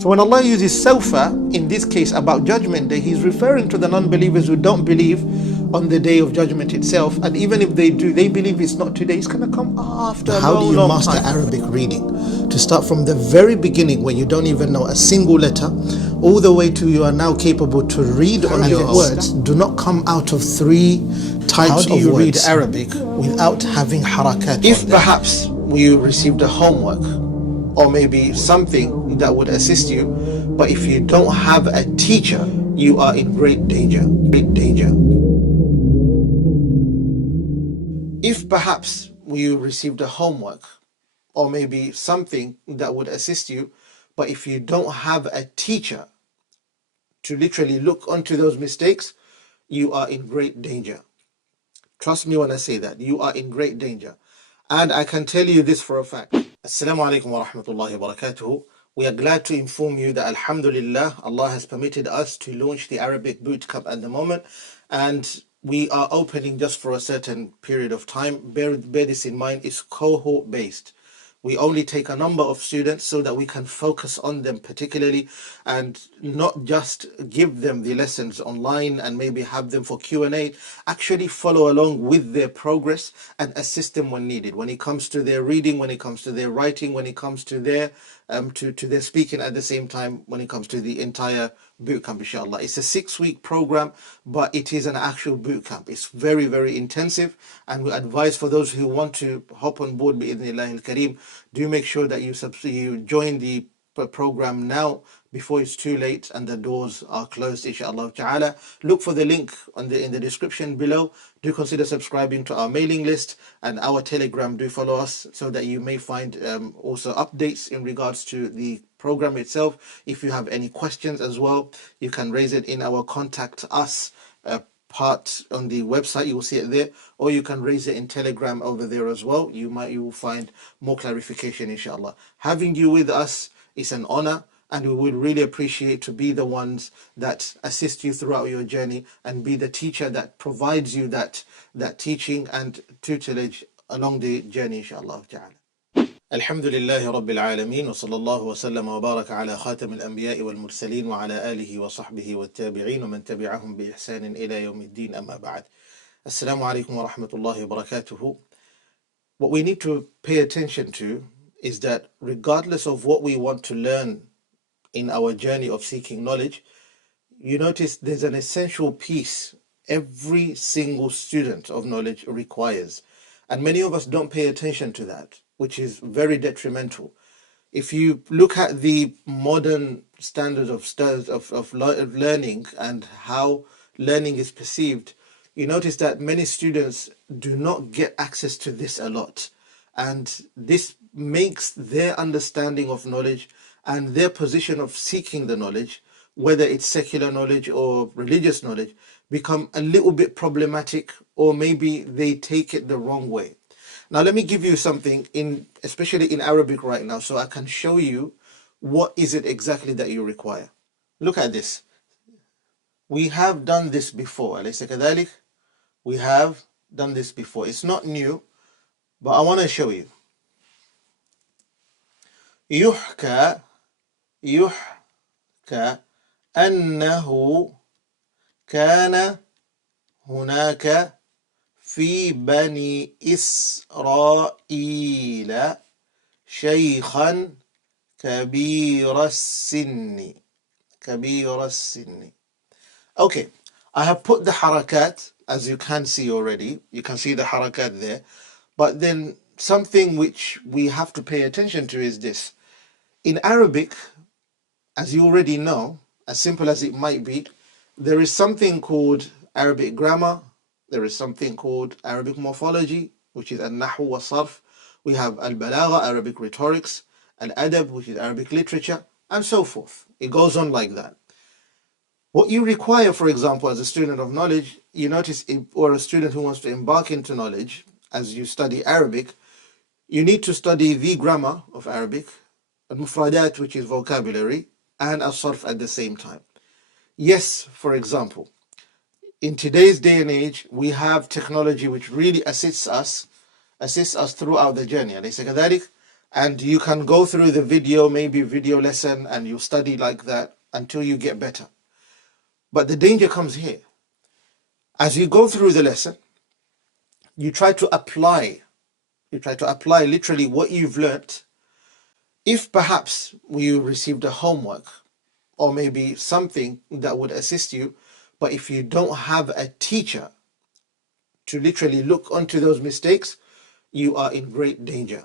So when Allah uses sawfa, in this case about judgment day, He's referring to the non-believers who don't believe on the day of judgment itself. And even if they do, they believe it's not today, it's going to come after a long, long time. How do you master Arabic reading? To start from the very beginning, when you don't even know a single letter, all the way to you are now capable to read on your own. Words do not come out of three types of words. How do you read Arabic without having harakat? If perhaps you received a homework, or maybe something that would assist you, but if you don't have a teacher, you are in great danger. Great danger. If perhaps you received a homework, or maybe something that would assist you, but if you don't have a teacher to literally look onto those mistakes, you are in great danger. Trust me when I say that, you are in great danger. And I can tell you this for a fact. Assalamu alaikum wa rahmatullahi wa barakatuhu. We are glad to inform you that Alhamdulillah, Allah has permitted us to launch the Arabic Bootcamp at the moment, and we are opening just for a certain period of time. Bear this in mind, it's cohort based. We only take a number of students so that we can focus on them particularly and not just give them the lessons online and maybe have them for Q&A. Actually follow along with their progress and assist them when needed. When it comes to their reading, when it comes to their writing, when it comes to their to their speaking at the same time, when it comes to the entire bootcamp, inshallah. It's a 6-week program, but it is an actual bootcamp. It's very, very intensive, and we advise for those who want to hop on board bi'idhnillahi al-kareem, do make sure that you join the program now before it's too late and the doors are closed, inshallah ta'ala. Look for the link in the description below. Do consider subscribing to our mailing list and our Telegram. Do follow us so that you may find also updates in regards to the program itself. If you have any questions as well, you can raise it in our contact us part on the website. You will see it there, or you can raise it in Telegram over there as well. You will find more clarification, inshallah. Having you with us is an honor, and we would really appreciate to be the ones that assist you throughout your journey and be the teacher that provides you that teaching and tutelage along the journey, inshallah ta'ala. الحمد لله رب العالمين وصلى الله وسلم وبارك على خاتم الأنبياء والمرسلين وعلى آله وصحبه والتابعين ومن تبعهم بإحسان إلى يوم الدين أما بعد. السلام عليكم ورحمة الله وبركاته. What we need to pay attention to is that regardless of what we want to learn in our journey of seeking knowledge, you notice there's an essential piece every single student of knowledge requires. And many of us don't pay attention to that, which is very detrimental. If you look at the modern standards of learning and how learning is perceived, you notice that many students do not get access to this a lot. And this makes their understanding of knowledge and their position of seeking the knowledge, whether it's secular knowledge or religious knowledge, become a little bit problematic, or maybe they take it the wrong way. Now, let me give you something, especially in Arabic right now, so I can show you what is it exactly that you require. Look at this. We have done this before. أليس كذلك? We have done this before. It's not new, but I want to show you. يحكى أنه كان هناك في بني إسرائيل شيخا كبير السن. Okay, I have put the harakat, as you can see already. You can see the harakat there. But then something which we have to pay attention to is this. In Arabic, as you already know, as simple as it might be, there is something called Arabic grammar. There is something called Arabic morphology, which is al-Nahw wa Sarf. We have al-Balagha, Arabic rhetorics, al-Adab, which is Arabic literature, and so forth. It goes on like that. What you require, for example, as a student of knowledge, you notice, or a student who wants to embark into knowledge, as you study Arabic, you need to study the grammar of Arabic, al-Mufradat, which is vocabulary, and al-Sarf at the same time. Yes, for example, in today's day and age, we have technology which really assists us throughout the journey. أليس كذلك? And you can go through the video, maybe video lesson, and you study like that until you get better. But the danger comes here. As you go through the lesson, you try to apply literally what you've learnt. If perhaps you received a homework or maybe something that would assist you, but if you don't have a teacher to literally look onto those mistakes, you are in great danger.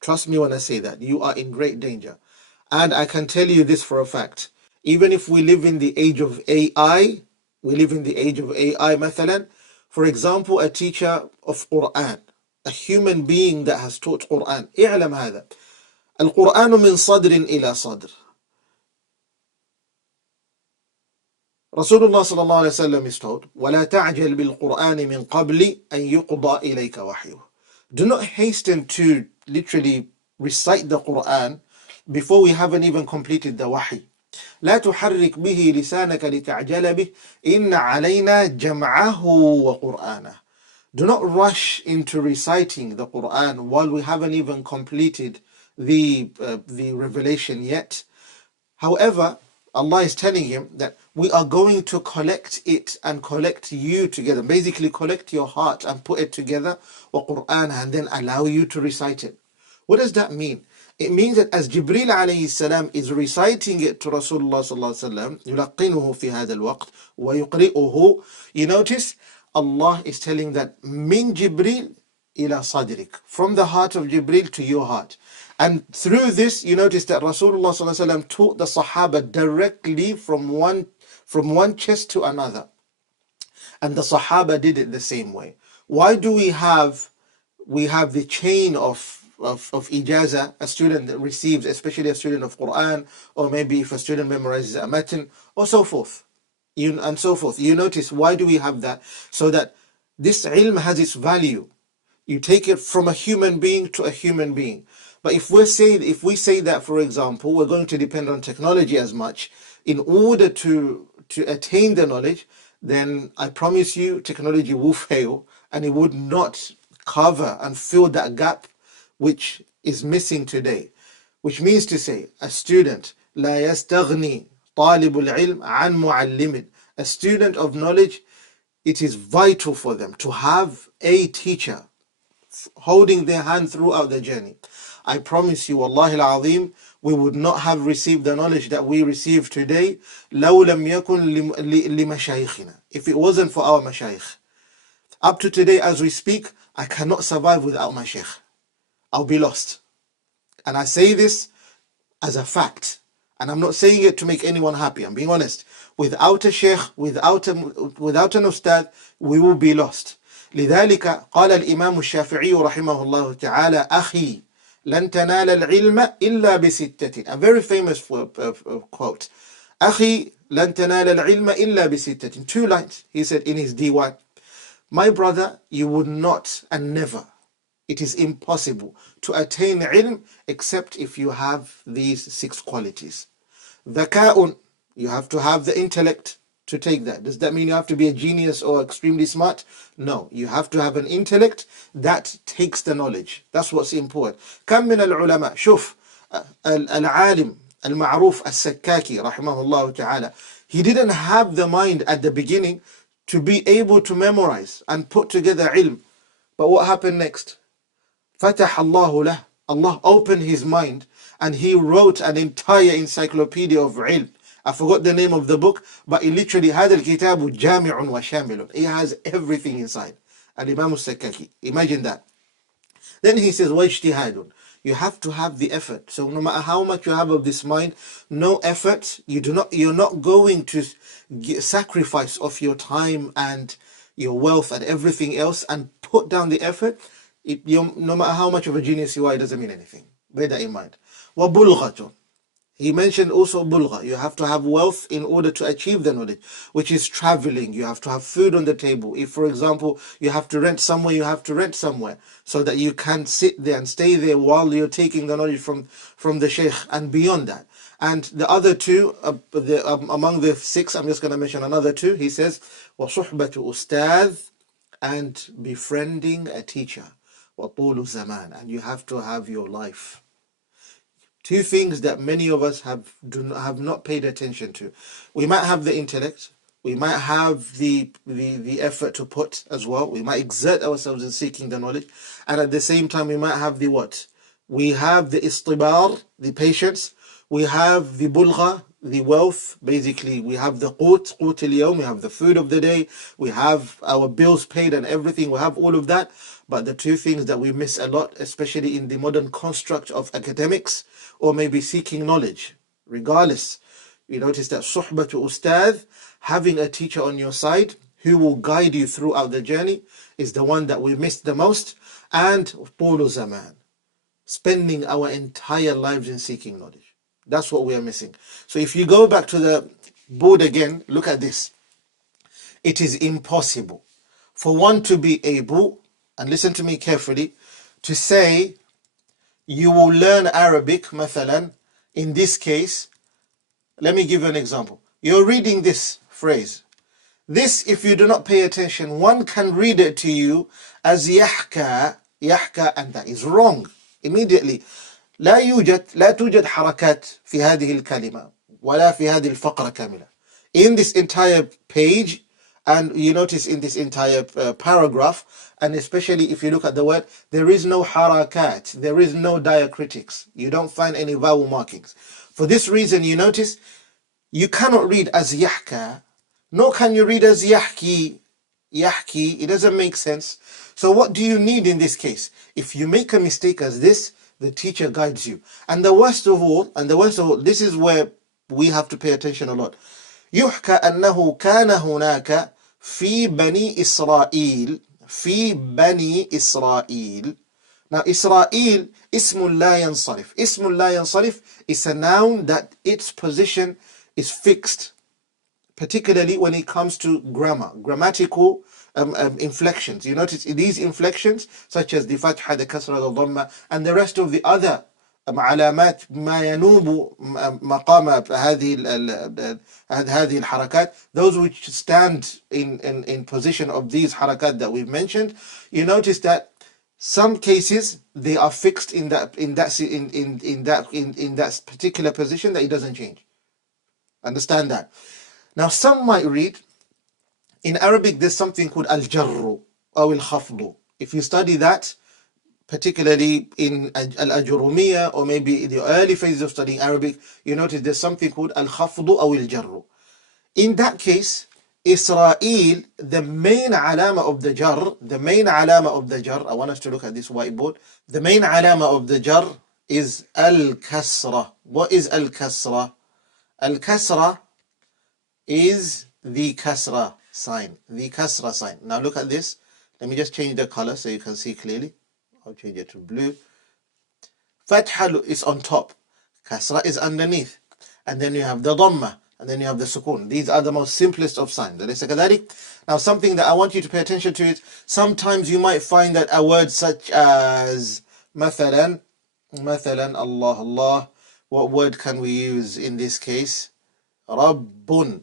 Trust me when I say that. You are in great danger. And I can tell you this for a fact. Even if we live in the age of AI, مثلا, for example, a teacher of Quran, a human being that has taught Quran. اعلم هذا. القرآن من صدر إلى صدر. Rasulullah sallallahu alayhi wa sallam is told, وَلَا تَعْجَلْ بِالْقُرْآنِ مِنْ قَبْلِ أَنْ يُقْضَى إِلَيْكَ وَحْيُهُ. Do not hasten to literally recite the Quran before we haven't even completed the wahi. لا تحرك به لسانك لتعجل به إن علينا جمعه وقرآنه. Do not rush into reciting the Quran while we haven't even completed the revelation yet. However, Allah is telling him that we are going to collect it and collect you together. Basically, collect your heart and put it together, or Quran, and then allow you to recite it. What does that mean? It means that as Jibreel alayhi salam is reciting it to Rasulullah sallallahu alayhi wa sallam, يلقنه في هذا الوقت ويقرئه, you notice Allah is telling that min Jibreel ila sadrik, from the heart of Jibreel to your heart. And through this, you notice that Rasulullah sallallahu alaihi wasallam taught the Sahaba directly from one chest to another. And the Sahaba did it the same way. Why do we have the chain of ijaza, a student that receives, especially a student of Quran, or maybe if a student memorizes a matan, or so forth, and so forth. You notice, why do we have that? So that this ilm has its value. You take it from a human being to a human being. But if we say that, for example, we're going to depend on technology as much in order to attain the knowledge, then I promise you technology will fail and it would not cover and fill that gap which is missing today. Which means to say, a student, لا يستغني طالب العلم عن معلم. A student of knowledge, it is vital for them to have a teacher holding their hand throughout the journey. I promise you, Wallahi al-Azim, we would not have received the knowledge that we receive today لو لم يكن لمشايخنا, if it wasn't for our mashayikh. Up to today as we speak, I cannot survive without my sheikh. I'll be lost. And I say this as a fact. And I'm not saying it to make anyone happy. I'm being honest. Without a sheikh, without an ustad, we will be lost. لذلك قال الإمام الشافعي رحمه الله تعالى أخي لن تنال العلم إلا بستة. A very famous quote. أخي لن تنال العلم إلا بستة. 2 lines. He said in his diwan. My brother, you would not and never. It is impossible to attain ilm except if you have these 6 qualities. ذكاء, you have to have the intellect to take that. Does that mean you have to be a genius or extremely smart? No, you have to have an intellect that takes the knowledge. That's what's important. كم من العلماء, شوف العالم المعروف السكاكي رحمه الله تعالى, he didn't have the mind at the beginning to be able to memorize and put together ilm. But what happened next? فتح الله له. Allah opened his mind and he wrote an entire encyclopedia of ilm. I forgot the name of the book, but it literally هذا الكتاب جامع وشامل. It has everything inside. Al-Imam al-Sakaki. Imagine that. Then he says, وَاجْتِهَادٌ. You have to have the effort. So no matter how much you have of this mind, no effort, you're not going to sacrifice of your time and your wealth and everything else and put down the effort. No matter how much of a genius you are, it doesn't mean anything. Bear that in mind. وَبُلْغَةٌ. He mentioned also bulgha. You have to have wealth in order to achieve the knowledge, which is traveling. You have to have food on the table. If, for example, you have to rent somewhere, you have to rent somewhere so that you can sit there and stay there while you're taking the knowledge from the sheikh and beyond that. And the other 2, among the 6, I'm just going to mention another 2. He says, وَصُحْبَةُ أُسْتَاذ, and befriending a teacher. وطول زمان, and you have to have your life. Two things that many of us have not paid attention to. We might have the intellect, we might have the effort to put as well, we might exert ourselves in seeking the knowledge, and at the same time we might have the what? We have the istibar, the patience, we have the bulgha, the wealth, basically we have the qut al-yawm, we have the food of the day, we have our bills paid and everything, we have all of that. But the two things that we miss a lot, especially in the modern construct of academics or maybe seeking knowledge, regardless, you notice that suhbatu ustadh, having a teacher on your side who will guide you throughout the journey, is the one that we miss the most. And tulu zaman, spending our entire lives in seeking knowledge. That's what we are missing. So if you go back to the board again, look at this. It is impossible for one to be able, and listen to me carefully, to say you will learn Arabic, mathalan, in this case. Let me give you an example. You're reading this phrase. This, if you do not pay attention, one can read it to you as يحكى, and that is wrong. Immediately. لا توجد حركات في هذه الكلمة ولا في هذه الفقرة كاملة. In this entire page, and you notice in this entire paragraph, and especially if you look at the word, there is no harakat, there is no diacritics. You don't find any vowel markings. For this reason, you notice you cannot read as yahka, nor can you read as yahki. Yahki, it doesn't make sense. So what do you need in this case? If you make a mistake as this, the teacher guides you. And the worst of all, this is where we have to pay attention a lot. يحكى أنه كان هناك في بني إسرائيل Now Israel اسم لا ينصرف. اسم لا ينصرف is a noun that its position is fixed, particularly when it comes to grammatical inflections. You notice these inflections, such as the fatha, the kasra, the dhamma, and the rest of the other علامات ما ينوب مقام هذه الحركات, those which stand in position of these harakat that we've mentioned. You notice that some cases they are fixed in that particular position, that it doesn't change. Understand that. Now some might read, in Arabic there's something called al-jarru or al-khafdu. If you study that, particularly in al-ajurumiyya or maybe in the early phases of studying Arabic, you notice there's something called al-khafdu or al-jarru. In that case, Israel, the main alama of the jar, I want us to look at this whiteboard. The main alama of the jar is al-kasra. What is al-kasra? Al-kasra is the kasra sign. Now look at this. Let me just change the color so you can see clearly. I'll change it to blue. Fatha is on top. Kasra is underneath. And then you have the dhamma. And then you have the sukun. These are the most simplest of signs. Now something that I want you to pay attention to is, sometimes you might find that a word such as مثلا, Allah. What word can we use in this case? Rabbun,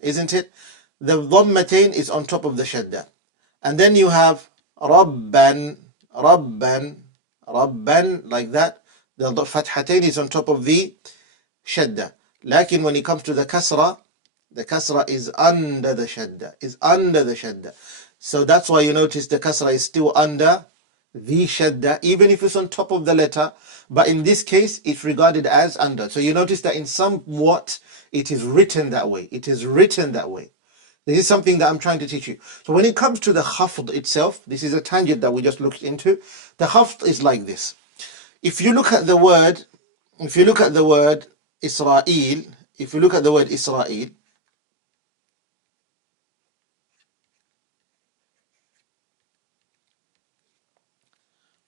isn't it? The dhammatain is on top of the shadda. And then you have Rabban, like that. The fathatain is on top of the shadda. Lakin when it comes to the kasra is under the shadda. So that's why you notice the kasra is still under the shadda, even if it's on top of the letter. But in this case, it's regarded as under. So you notice that in somewhat, it is written that way. This is something that I'm trying to teach you. So when it comes to the khafd itself, this is a tangent that we just looked into. The khafd is like this. If you look at the word Israel,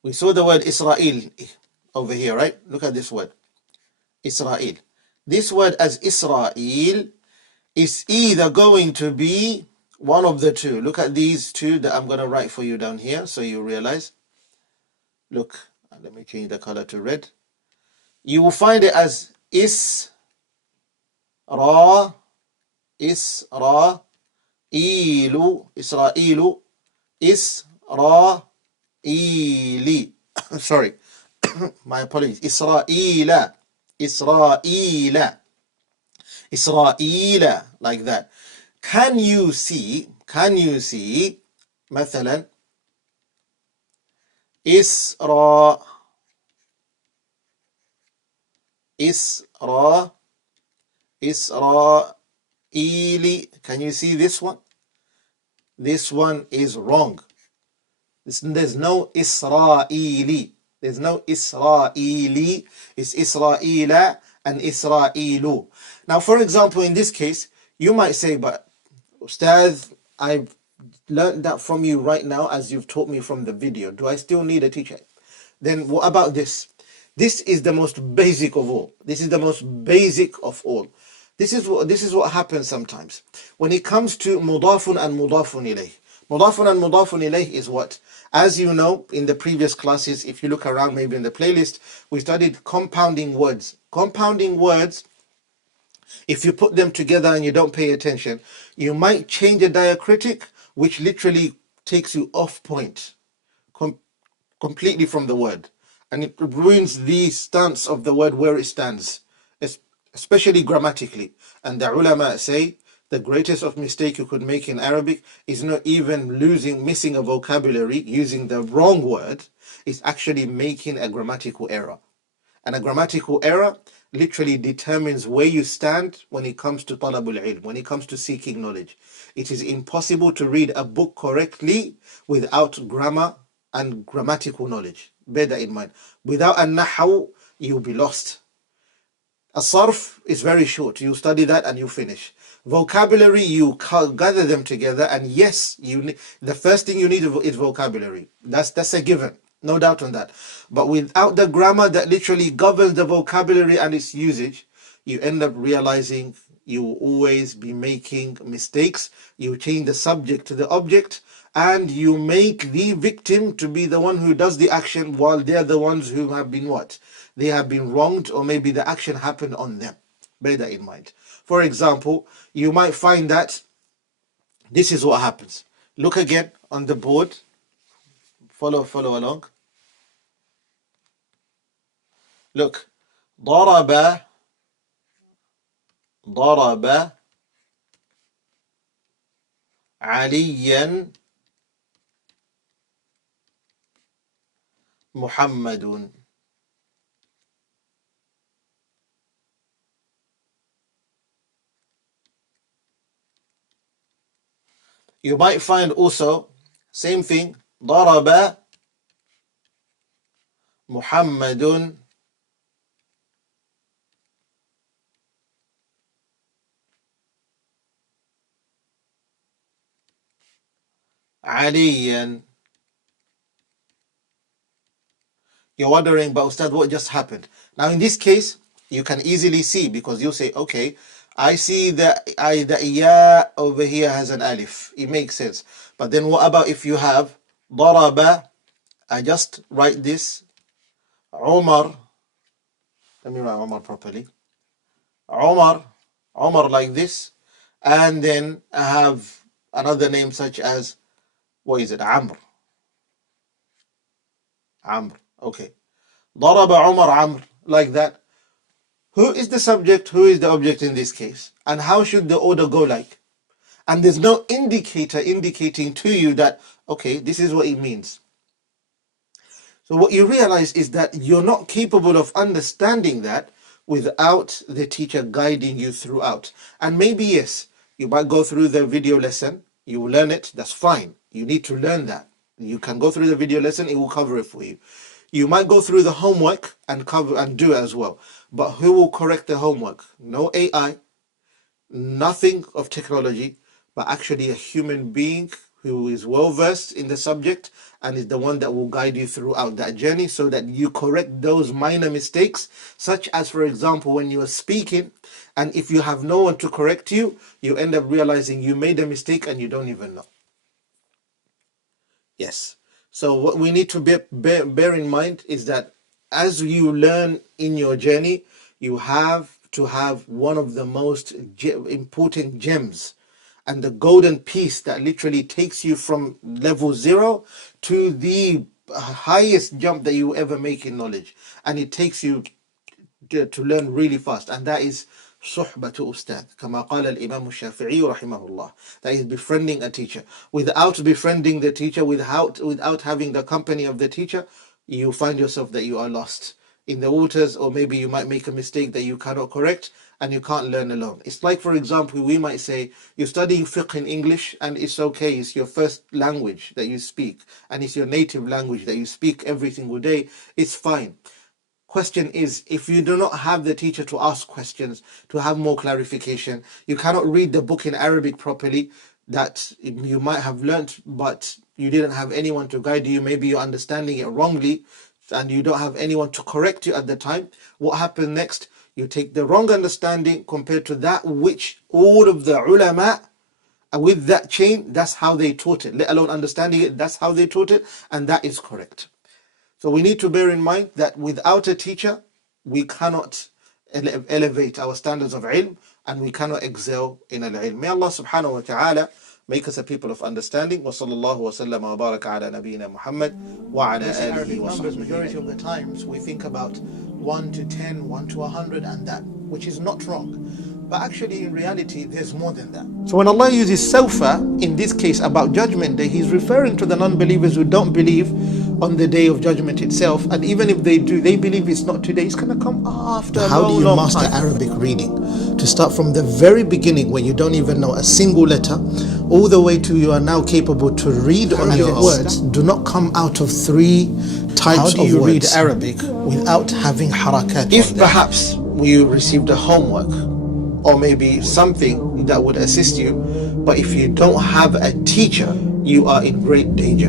we saw the word Israel over here, right? Look at this word, Israel. This word as Israel is either going to be one of the two. Look at these two that I'm going to write for you down here so you realize. Look, let me change the color to red. You will find it as Isra'ilu, Israeli. Sorry, my apologies. Israela. Israela. Israela. Like that. Can you see مثلا إسرا إسرا إسرائيلي. Can you see this one? This one is wrong. There's no Israeli. There's no Israeli. It's Israela and Israelu. Now, for example, in this case, you might say, but Ustadh, I've learned that from you right now as you've taught me from the video. Do I still need a teacher? Then what about this? This is the most basic of all. This is the most basic of all. This is what happens sometimes. When it comes to mudafun and mudafun ilayh. Mudafun and mudafun ilayh is what? As you know, in the previous classes, if you look around maybe in the playlist, we studied compounding words. Compounding words, if you put them together and you don't pay attention, you might change a diacritic, which literally takes you off point completely from the word. And it ruins the stance of the word where it stands, especially grammatically. And the ulama say the greatest of mistake you could make in Arabic is not even missing a vocabulary, using the wrong word. It's actually making a grammatical error. And a grammatical error literally determines where you stand when it comes to talabul ilm, when it comes to seeking knowledge. It is impossible to read a book correctly without grammar and grammatical knowledge. Bear that in mind. Without a nahaw, you'll be lost. A sarf is very short. You study that and you finish. Vocabulary, you gather them together, and yes, the first thing you need is vocabulary. That's a given. No doubt on that. But without the grammar that literally governs the vocabulary and its usage, you end up realizing you will always be making mistakes. You change the subject to the object, and you make the victim to be the one who does the action while they're the ones who have been what? They have been wronged, or maybe the action happened on them. Bear that in mind. For example, you might find that this is what happens. Look again on the board. Follow along. Look. ضرب عليا محمد. You might find also same thing. ضرب محمد عليا. You're wondering, but Ustad, what just happened? Now, in this case, you can easily see, because you say, okay, I see the ya over here has an alif. It makes sense. But then what about if you have ضرب? I just write this. Umar. Let me write Umar properly. Umar like this. And then I have another name such as, what is it? Amr. Okay. ضرب عمر عمرو, like that. Who is the subject? Who is the object in this case? And how should the order go like? And there's no indicator indicating to you that, okay, this is what it means. So what you realize is that you're not capable of understanding that without the teacher guiding you throughout. And maybe, yes, you might go through the video lesson, you will learn it, that's fine. You need to learn that. You can go through the video lesson, it will cover it for you. You might go through the homework and cover and do it as well. But who will correct the homework? No AI, nothing of technology, but actually a human being who is well versed in the subject and is the one that will guide you throughout that journey, so that you correct those minor mistakes, such as, for example, when you are speaking, and if you have no one to correct you, you end up realizing you made a mistake and you don't even know. Yes. So what we need to bear in mind is that as you learn in your journey, you have to have one of the most important gems and the golden piece that literally takes you from level 0 to the highest jump that you ever make in knowledge, and it takes you to learn really fast, and that is صحبة أستاذ كما قال الإمام الشافعي رحمه الله. That is befriending a teacher. Without befriending the teacher, without having the company of the teacher, you find yourself that you are lost in the waters, or maybe you might make a mistake that you cannot correct, and you can't learn alone. It's like, for example, we might say you're studying fiqh in English, and it's okay, it's your first language that you speak, and it's your native language that you speak every single day. It's fine. Question is, if you do not have the teacher to ask questions, to have more clarification, you cannot read the book in Arabic properly, that you might have learnt, but you didn't have anyone to guide you, maybe you're understanding it wrongly, and you don't have anyone to correct you at the time. What happens next? You take the wrong understanding compared to that which all of the ulama, with that chain, that's how they taught it, let alone understanding it, that's how they taught it, and that is correct. So we need to bear in mind that without a teacher, we cannot elevate our standards of ilm, and we cannot excel in al-ilm. May Allah subhanahu wa ta'ala make us a people of understanding. Wa sallallahu wa sallam wa baraka ala nabiyyina Muhammad wa ala alihi wa sahbihi. Majority of the times we think about 1 to 10, 1 to 100 and that, which is not wrong. But actually, in reality, there's more than that. So when Allah uses sawfa, in this case about Judgment Day, He's referring to the non-believers who don't believe on the Day of Judgment itself. And even if they do, they believe it's not today, it's going to come after a long, long time. How do you master Arabic reading? To start from the very beginning, when you don't even know a single letter, all the way to you are now capable to read on your words do not come out of 3 types of words. How do you read Arabic without having harakat? If perhaps you received a homework, or maybe something that would assist you, but if you don't have a teacher, you are in great danger.